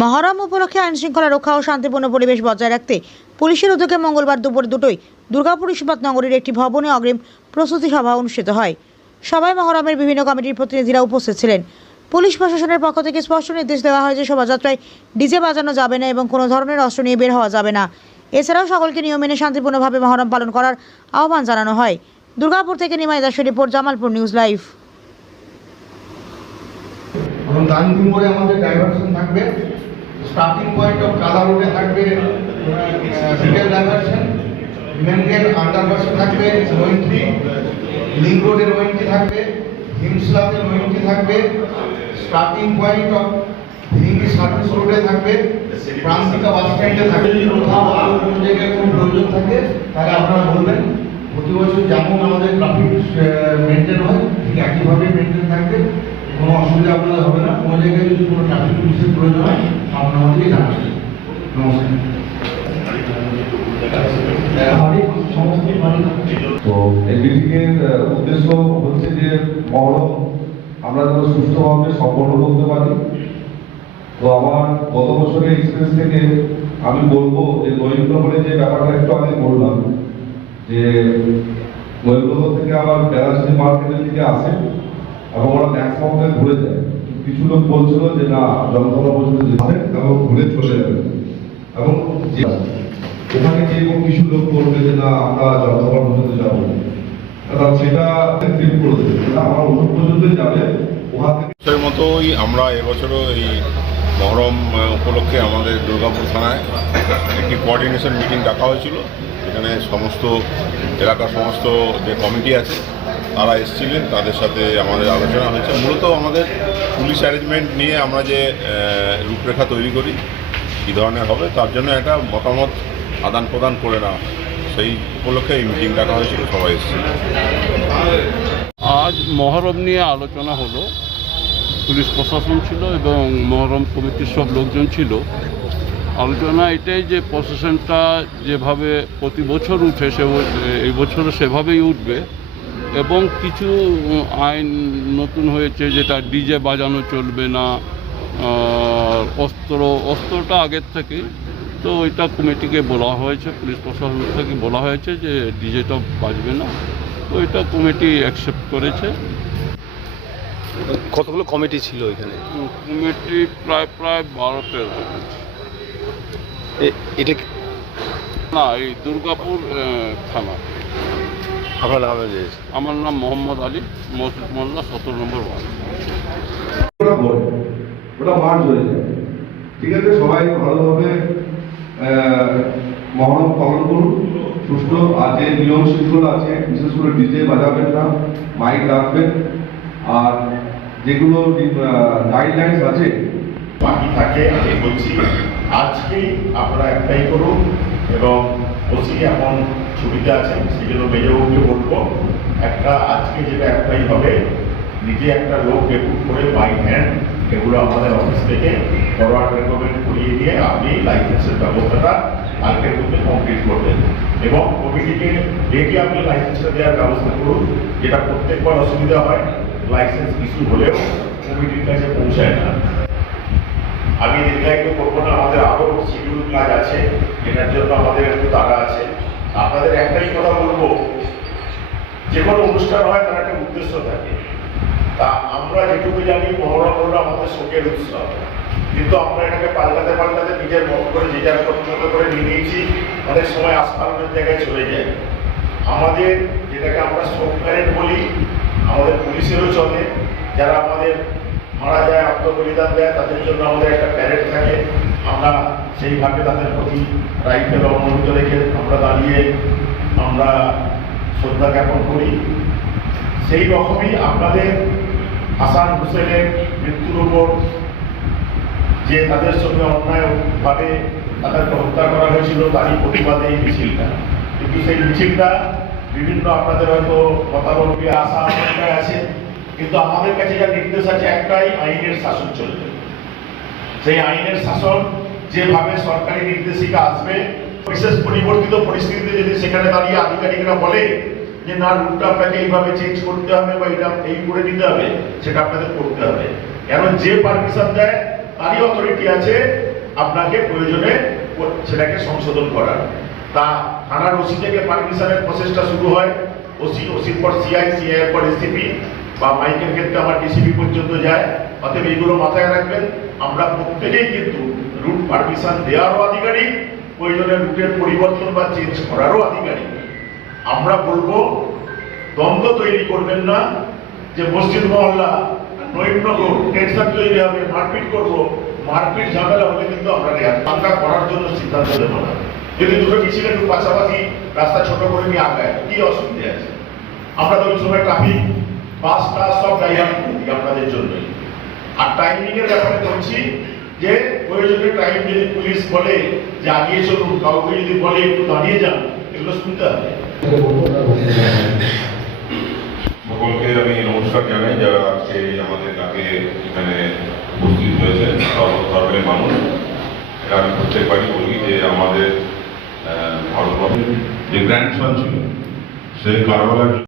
মহরম উপলক্ষে আইনশৃঙ্খলা রক্ষা ও শান্তিপূর্ণ পরিবেশ বজায় রাখতে পুলিশের উদ্যোগে মঙ্গলবার দুপুর দুটোই দুর্গাপুর ইস্পাত নগরীর একটি ভবনে অগ্রিম প্রস্তুতি সভা অনুষ্ঠিত হয়। সভায় মহরমের বিভিন্ন কমিটির প্রতিনিধিরা উপস্থিত ছিলেন। পুলিশ প্রশাসনের পক্ষ থেকে স্পষ্ট নির্দেশ দেওয়া হয় যে শোভাযাত্রায় ডিজে বাজানো যাবে না এবং কোনো ধরনের অস্ত্র নিয়ে বের হওয়া যাবে না। এছাড়াও সকলকে নিয়ম মেনে শান্তিপূর্ণভাবে মহরম পালন করার আহ্বান জানানো হয়। দুর্গাপুর থেকে নিমাই দাসের রিপোর্ট, জামালপুর নিউজ লাইভ। গান্ধীমোড়ে আমাদের ডাইভারশন থাকবে, স্টার্টিং পয়েন্ট অফ কালা রোডে থাকবে সিঙ্গেল ডাইভারশন, মেন গেট আন্ডারপাসে থাকবে নৈন্টি, লিঙ্ক রোডে নৈন্টি থাকবে, হিমসলাতে নৈন্টি থাকবে, স্টার্টিং পয়েন্ট অফ ভিঙ্গি সার্ভিস রোডে থাকবে, প্রান্তিকা বাস স্ট্যান্ডে থাকবে। যদি কোথাও আরও কোনো জায়গায় কোনো প্রয়োজন থাকে তাহলে আপনারা বলবেন। প্রতি বছর যেমন আমাদের ট্রাফিক মেনটেন হয় ঠিক একইভাবে মেনটেন থাকবে, কোনো অসুবিধা আপনাদের হবে না। কোনো জায়গায় যদি কোনো ট্রাফিক পুলিশের প্রয়োজন হয় আপনারা আমাদেরকে জানাবেন। নমস্কার। তো এই মিটিংয়ের উদ্দেশ্য হচ্ছে যে মহরম আমরা যেন সুষ্ঠুভাবে সম্পন্ন করতে পারি। তো আমার গত বছরের এক্সপিরিয়েন্স থেকে আমি বলবো যে নৈন্দ্রপুরে যে ব্যাপারটা একটু আগে বললাম যে নৈন্দ্রপুর থেকে আবার বেলাশি মার্কেটের দিকে আসে এবং ওরা ম্যাক্সিমাম ঘুরে যায়। কিছু লোক বলছিল যে না জনসভা পর্যন্ত যেতে এবং ঘুরে চলে যাবে এবং ওখানে যে কিছু লোক বলবে যে না আমরা জনসভা পর্যন্ত যাবো, সেটা ক্লিপ করে দেবে, সেটা আমার ওষুধ পর্যন্ত যাবে। ওখান থেকে মতোই আমরা এবছরও এই মহরম উপলক্ষে আমাদের দুর্গাপুর থানায় একটি কোঅর্ডিনেশন মিটিং ডাকা হয়েছিল। এখানে সমস্ত এলাকার সমস্ত যে কমিটি আছে তারা এসেছিলেন, তাদের সাথে আমাদের আলোচনা হয়েছে। মূলত আমাদের পুলিশ অ্যারেঞ্জমেন্ট নিয়ে আমরা যে রূপরেখা তৈরি করি কী ধরনের হবে তার জন্য একটা মতামত আদান প্রদান করে না, সেই উপলক্ষে এই মিটিং ডাকা হয়েছিল, সবাই এসেছিল। আজ মহরম নিয়ে আলোচনা হলো, পুলিশ প্রশাসন ছিল এবং মহরম কমিটির সব লোকজন ছিল। আলোচনা এটাই যে প্রশাসনটা যেভাবে প্রতি বছর উঠে এই বছরও সেভাবেই উঠবে এবং কিছু আইন নতুন হয়েছে যেটা ডিজে বাজানো চলবে না, অস্ত্রটা আগের থেকে। তো ওইটা কমিটিকে বলা হয়েছে, পুলিশ প্রশাসন থেকে বলা হয়েছে যে ডিজেটা বাজবে না। তো এটা কমিটি অ্যাকসেপ্ট করেছে। কতগুলো কমিটি ছিল এখানে? কমিটি প্রায় 12-13। এটা না, এই দুর্গাপুর থানা। আপনার নাম? আমার নাম মোহাম্মদ আলী, মসজিদ মোল্লা, 17 নম্বর ওয়ার্ড। ওটা মার্চ হয়ে যায়। ঠিক আছে, সবাই ভালোভাবে মহরম পালন করুন সুষ্ঠু। আর যে নিয়ম শৃঙ্খলা আছে, বিশেষ করে ডিজে বাজাবেন না, মাইক রাখবেন, আর যেগুলো গাইডলাইন্স আছে বাকি থাকে আমি বলছি আজকেই আপনারা অ্যাপ্লাই করুন। এবং ওসি এখন ছুটিতে আছেন, সেই জন্য মেজবাবুকে বলবো একটা আজকে যেটা অ্যাপ্লাই হবে নিজে একটা লোক রেপুট করে বাই হ্যান্ড এগুলো আমাদের অফিস থেকে ফরওয়ার্ড রেকমেন্ড করিয়ে দিয়ে আপনি লাইসেন্সের ব্যবস্থাটা কালকের মধ্যে কমপ্লিট করবেন এবং কমিটিকে ডেকে আপনি লাইসেন্সটা দেওয়ার ব্যবস্থা করুন। যেটা প্রত্যেকবার অসুবিধা হয়, লাইসেন্স ইস্যু হলেও কমিটির কাছে পৌঁছায় না। আমি দীর্ঘায়িত করবো না, আমাদের আরও শিডিউল কাজ আছে, এটার জন্য আমাদের একটু তাড়া আছে। আপনাদের একটাই কথা বলবো, যে কোনো অনুষ্ঠান হয় তার একটা উদ্দেশ্য থাকে। তা আমরা যেটুকু জানি মহরম হলো আমাদের শোকের উৎসব, কিন্তু আমরা এটাকে পাল্টাতে নিজের মত করে যে যার পরিণত করে নিয়ে নিয়েছি। অনেক সময় আস্ফালনের জায়গায় চলে যায়। আমাদের যেটাকে আমরা শোক প্যারেড বলি, আমাদের পুলিশেরও চলে। যারা আমাদের মারা যায়, আত্মবলিদান দেয়, তাদের জন্য আমাদের একটা প্যারেড থাকে। আমরা সেইভাবে তাদের প্রতি রাইফেল অবনমিত রেখে আমরা দাঁড়িয়ে আমরা শ্রদ্ধা জ্ঞাপন করি। সেই রকমই আপনাদের হাসান হোসেনের মৃত্যুর উপর যে তাদের সঙ্গে অন্যায়ভাবে তাদেরকে হত্যা করা হয়েছিল তারই প্রতিবাদে এই মিছিলটা। কিন্তু সেই মিছিলটা বিভিন্ন আপনাদের হয়তো মতাবলম্বী আশা আকাঙ্ক্ষায় আছে, কিন্তু আমাদের কাছে যা নির্দেশ আছে একটাই, আইনের শাসন চলবে। সেই আইনের শাসন যেভাবে সরকারি নির্দেশিকা আসবে, বিশেষ পরিবর্তিত পরিস্থিতিতে যদি সেখানে দাঁড়িয়ে আধিকারিকরা বলে যে না রুটটা আপনাকে এইভাবে চেঞ্জ করতে হবে বা এটা এই করে নিতে হবে, সেটা আপনাদের করতে হবে। কারণ যে পারমিশন দেয় তারই অথরিটি আছে আপনাকে প্রয়োজনে সেটাকে সংশোধন করার। তা থানার ওসি থেকে পারমিশনের প্রসেসটা শুরু হয়, ওসির পর সিআই, সিআই এর পর এসিপি বা মাইকের ক্ষেত্রে আমার ডিসিপি পর্যন্ত যায়। অতএব এইগুলো মাথায় রাখবেন। আমরা প্রত্যেকেই কিন্তু রুট পারমিশন দেওয়ারও আধিকারিক, প্রয়োজনে রুটের পরিবর্তন বা চেঞ্জ করারও আধিকারিক। আমরা বলবো দ্বন্দ্ব তৈরি করবেন না, যে মসজিদ মহল্লা নৈন্যগর টেনশন তৈরি হবে, মারপিট করবো। মারপিট ঝামেলা হলে কিন্তু আমরা করার জন্য সিদ্ধান্ত দেবো না। যদি দুটো মিছিল একটু পাশাপাশি রাস্তা ছোট করে নিয়ে আগায়, কি অসুবিধা আছে? আমরা তো ওই সময় ট্রাফিক বাস টাস সব ডাইভার্ট করে দিই আপনাদের জন্যই। আর টাইমিং এর ব্যাপারে বলছি যে প্রয়োজনে টাইম যদি পুলিশ বলে যে আগিয়ে চলুন, কাউকে যদি বলে একটু দাঁড়িয়ে যান, এগুলো শুনতে হবে। সকলকে আমি নমস্কার জানাই যারা আজকে আমাদের ডাকে এখানে উপস্থিত হয়েছে, সর্বধর্মের মানুষ। এটা আমি প্রত্যেকবারই বলি যে আমাদের ভারতবর্ষের যে গ্র্যান্ড সন ছিল সেই কারবালার